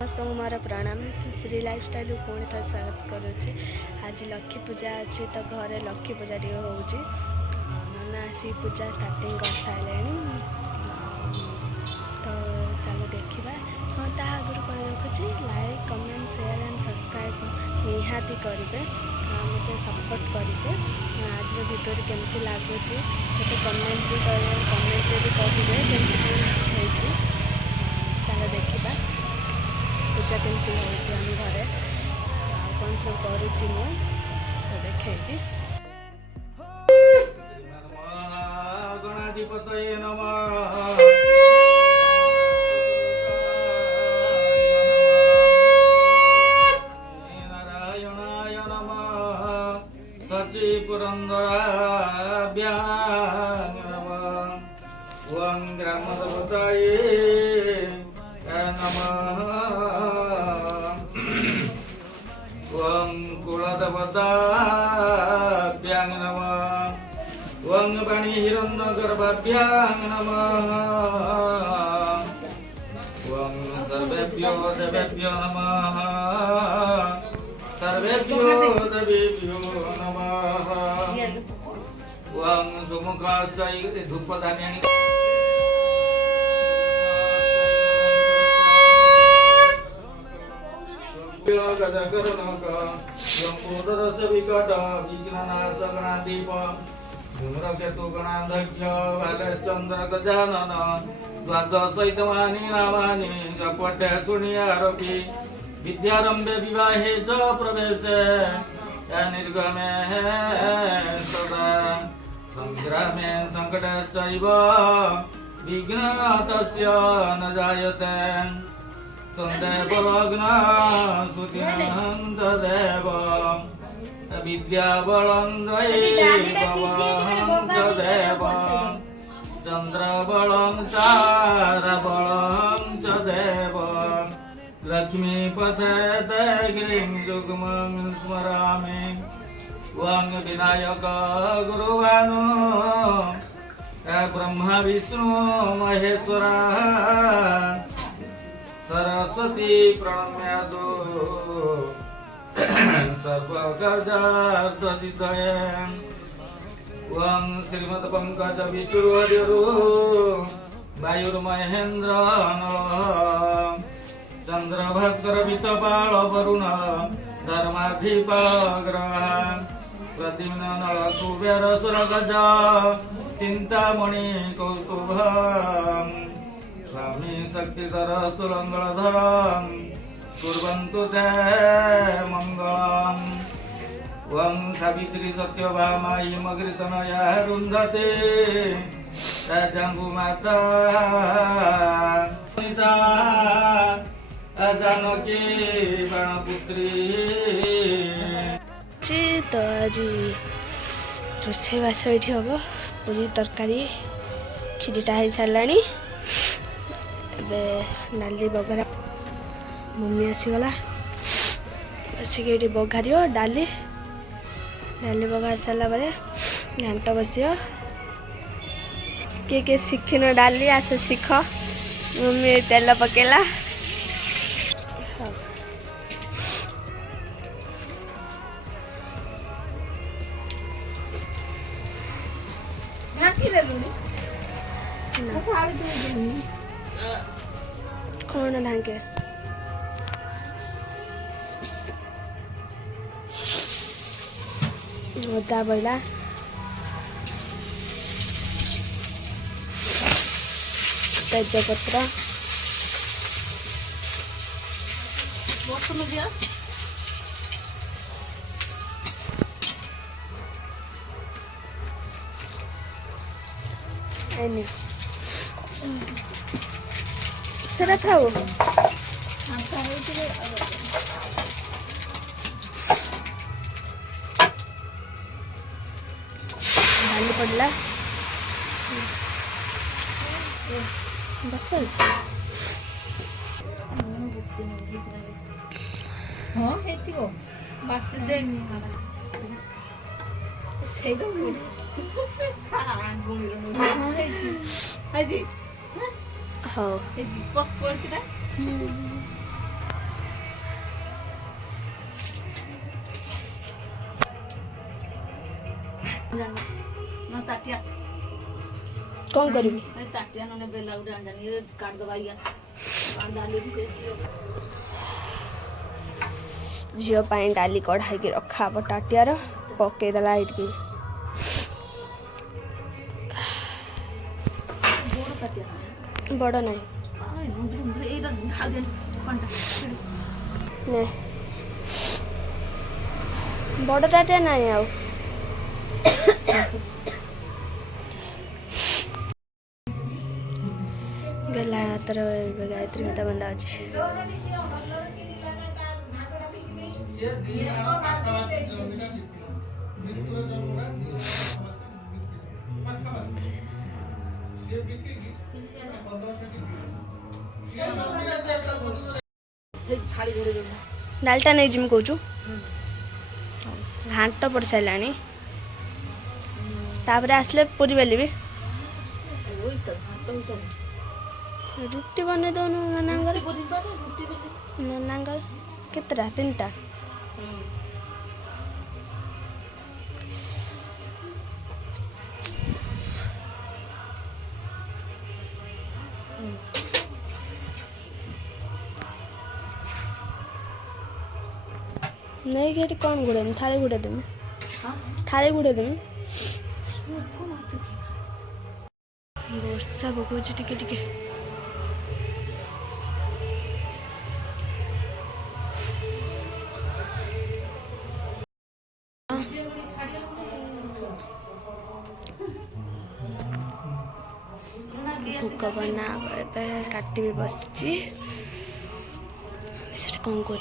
समस्त मोर प्रणाम। श्री लाइफस्टाइल पुणी थर स्वागत करुच्ची। आज लक्ष्मी पूजा अच्छी तो घरे लक्ष्मी पूजा टे हो नना आसी पूजा स्टार्टिंग कर सारे तो चलो देखा। हाँ ता आगुरी कही रखुच्छी like comment share and subscribe निहाती करेंगे मत सपोर्ट करेंगे। आज भिडियो केमती लगुच मत कमेंट भी करेंगे केमती चलो देखा पूजा केमती हो घरे कौन सब करुच्ची मुझे देखेबी। गणाधिपतये नमः। नारायणाय नमः। सची पुरंदराभ्यां नमः। ओं ग्रामदेवताये नमः। ओं कुलदेवताभ्यां नमः। ओं वाणी हिरण्यगर्भाभ्यां नमः। ओं सर्वेभ्यो देवेभ्यो नमः। सर्वेभ्यो देवेभ्यो नमः। ओं सुमुखासै धूपधान्यानि गजकरुणक यंपूर्दश विकट विघ्ननाश गणाधिप धूम्रकेतु गणाध्यक्ष भालचंद्र गजानन द्वादशैतमानि नामानि जपठे शृणुयारोपि विद्यारंभे विवाहे च प्रवेशे निर्गमे सदा संग्रामे संकटश्चैव विघ्नतस्य न जायते तदेव लग्न सुदिनं तदेव विद्याबलं दैवं तदेव चन्द्रबलं ताराबलं च देव लक्ष्मीपते ते गिरिं युग्मं स्मरामि। ओं विनायक गुरुवानो ब्रह्मा विष्णु महेश्वरा सरस्वती प्रणम्यादो सर्वकार्यार्थसिद्धये। ओं श्रीमत्पङ्कज विष्णुर्वर्यो वायुर्महेन्द्र चन्द्रभास्कर वितपाल वरुण धर्माधिपग्रह प्रतिम्न नल कुबेर सुरगज चिन्तामणि कौस्तुभ स्वामी शक्तिधर तुलंगलधर कुर्वन्तु ते मंगलम्। ओं सावित्री सत्यभामा हिमग्रीतनया रुन्धते जंगुमाता जानकी बाणपुत्री। तो आज रोषेबास ये हम पूरी तरकारी खीरीटा हो सारा डाली बघारा मम्मी आसीगला आसिक बघार डाली डाली बघार सारा घाट बस किए शिखिन डाली आस शिख मम्मी तेल पकेला कौन ढांके अदा बइला तेजपत्र सेरा खाओ डाली पड़ला बस हाँ हेती को बस दे सेदो हाँ हेती हेती हाँ हेती पक पड़ती ना कौन करी झील डाली कढ़ाई की रखा हम टाटियार पकईदेला ये बड़ ना बड़ टाटिया ना आउ गला तर गायत्री गीता बंदा अच्छी डालटा नहीं जिम कौचु घाट पड़ सारा तापर आसले पूरी बेली भी रुटी बन दौन नाना केतटा 3टा नहीं कि कौन गुड़े थाली गुड़े देमी थाली गुड़े देमी वर्षा पकाउछ टिके टिके भूक बना काटी भी बस कौन कर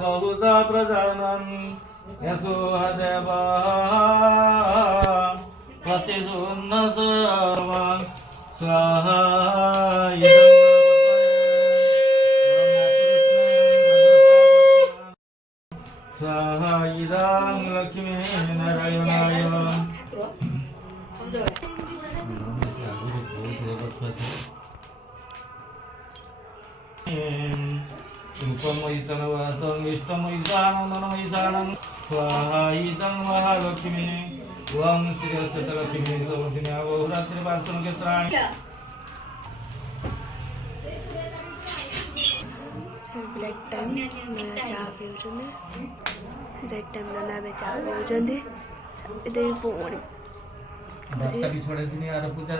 बहुधा प्रजानन यशोहदेव प्रतिशून्नस स्वाहा स्वाहा इदं लक्ष्मी नारायणाय रूपमयीशनवासं विष्टमयीशानन्दनमयीशानं स्वाहा इदं महालक्ष्मी ओं श्रीरसतलक्ष्मी बहुरात्रिपार्श्वं केसराणि ब्रेक टाइम नाना चाह पीउछन ब्रेक टाइम नाना बे चाह पीउछन इधर पुणी भक्ता भी छोड़े दिन यार पूजा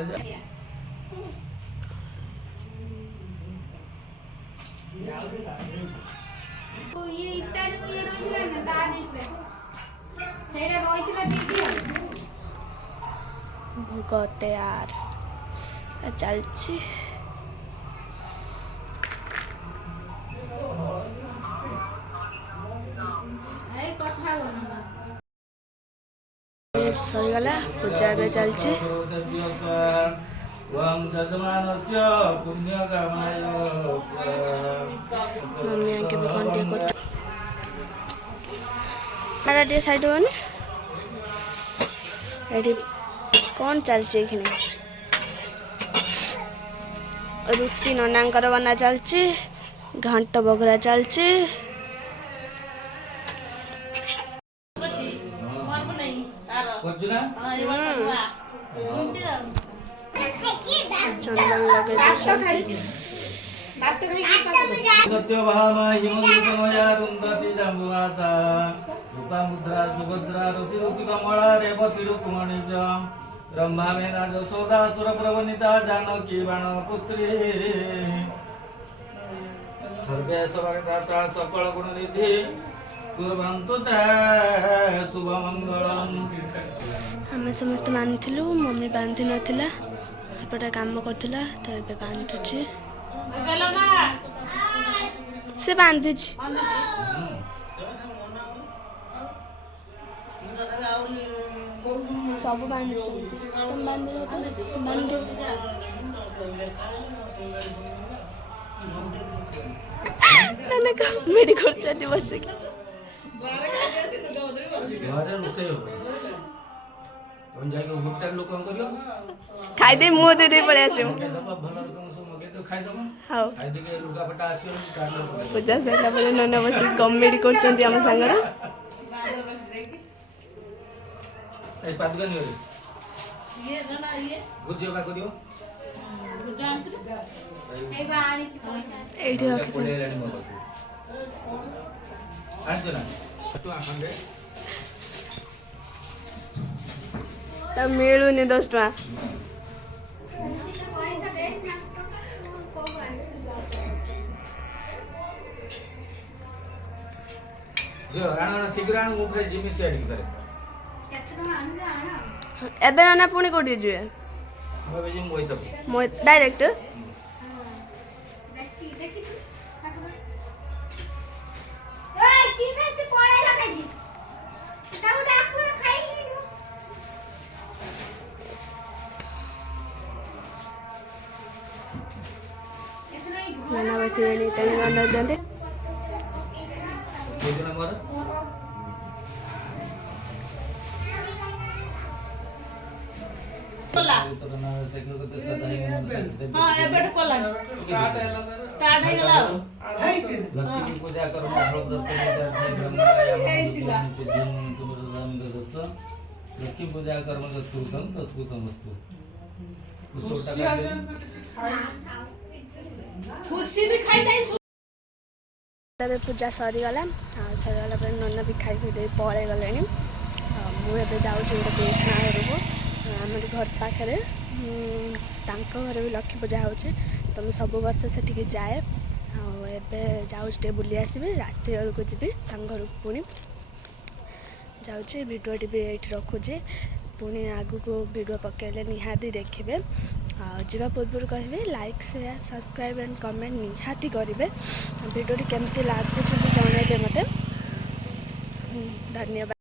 भोग तैयार चलछि सरीगला पूजा भी चलछि मम्मी आके भी कंटे कर साइड होने एडी कौन चलछि एखने रुटी ननांकर बना चलछि घंट बगरा चलछि चंदन लगे सत्यभामा हिमदूतमया रुन्धति जम्बुमाता रूपामुद्रा सुभद्रा रुतिरूपी कमला रेवती रुक्मणी च ब्रह्मामेना यशोदा सुरप्रवनिता जानकी बाणपुत्री सर्वे सभक्ता सकल गुणनिधि कुर्वन्तु ते शुभमंगलम् आम समस्त बांधिलु मम्मी बांधि नथिला सेपटे काम करथिला तो एबे बांधुछि से बांधिछि सब बांधिछि तुम बांधिलो तो बांधि ମାନେ କମେଡି କରୁଛନ୍ତି ବସିକି। ଘରେ ରୋଷେଇ ହବ ତମେ ଯାଇକି ହୋଟେଲ ଲୋକ କଣ କରିବ ଖାଇଦେଇ ମୁଁ ଦେଇ ପଳେଇ ଆସିବୁ। ମଗେଇଦବ ଭଲ ରକମ ସବୁ ମଗେଇଦବ ଖାଇଦବ ହଉ ଖାଇଦେଇକି ଲୁଗାପଟା ଆସିବ ତାପରେ ପୂଜା ସରିଲା ପରେ ନନା ବସିକି କମେଡି କରୁଛନ୍ତି ଆମ ସାଙ୍ଗର। ଏଇ ପାଦୁକା ନିଅ ରେ ଭୋଜି ହବା କରିବ ଏଇଠି ରଖିଛନ୍ତି। ପଳେଇଲାଣି ମୋ ପାଖକୁ ଆଣିଛ ନା ତୁ ଆଖଣ୍ଡେ ତା ମିଳୁନି 10 ଟଙ୍କା। ଝିଅ ଆଣ ଶୀଘ୍ର ଆଣ ମୁଁ ଖାଇ ଯିମି ସିଆଡ଼ିକି ଥରେ ଏବେ ନନା ପୁଣି କୋଉଠି ଯିବେ? ମୁଁ ଏବେ ଯିମି ମୋହିତକୁ ମୁଁ ଡାଇରେକ୍ଟ ନନା ବସିବେଣି ତେଣୁ ବନଉଛନ୍ତି। କୋଉଦିନ ମୋର ଲକ୍ଷ୍ମୀ ପୂଜା କର ଲକ୍ଷ୍ମୀ ପୂଜା କର୍ମ ଚତୁର୍ଥମ ତସ୍କୃତମ ବସ୍ତୁ ଖୁସି ବି ଖାଇଯାଇ ଏବେ ପୂଜା ସରିଗଲା ସରିଗଲା ପରେ ନନା ବି ଖାଇକି ଦେଇ ପଳେଇ ଗଲେଣି। ମୁଁ ଏବେ ଯାଉଛି ଗୋଟେ ପିଉସା ଘରକୁ ଆମର ଘର ପାଖରେ ତାଙ୍କ ଘରେ ବି ଲକ୍ଷ୍ମୀ ପୂଜା ହେଉଛି ତ ମୁଁ ସବୁ ବର୍ଷ ସେଠିକି ଯାଏ। ଆଉ ଏବେ ଯାଉଛି ଟିକେ ବୁଲି ଆସିବି ରାତି ବେଳକୁ ଯିବି ତାଙ୍କ ଘରକୁ ପୁଣି ଯାଉଛି। ଭିଡ଼ିଓଟି ବି ଏଇଠି ରଖୁଛି ପୁଣି ଆଗକୁ ଭିଡ଼ିଓ ପକାଇଲେ ନିହାତି ଦେଖିବେ। ଆଉ ଯିବା ପୂର୍ବରୁ କହିବି like share subscribe and comment ନିହାତି କରିବେ। ଭିଡ଼ିଓଟି କେମିତି ଲାଗୁଛି ବି ଜଣାଇବେ ମୋତେ। ଧନ୍ୟବାଦ।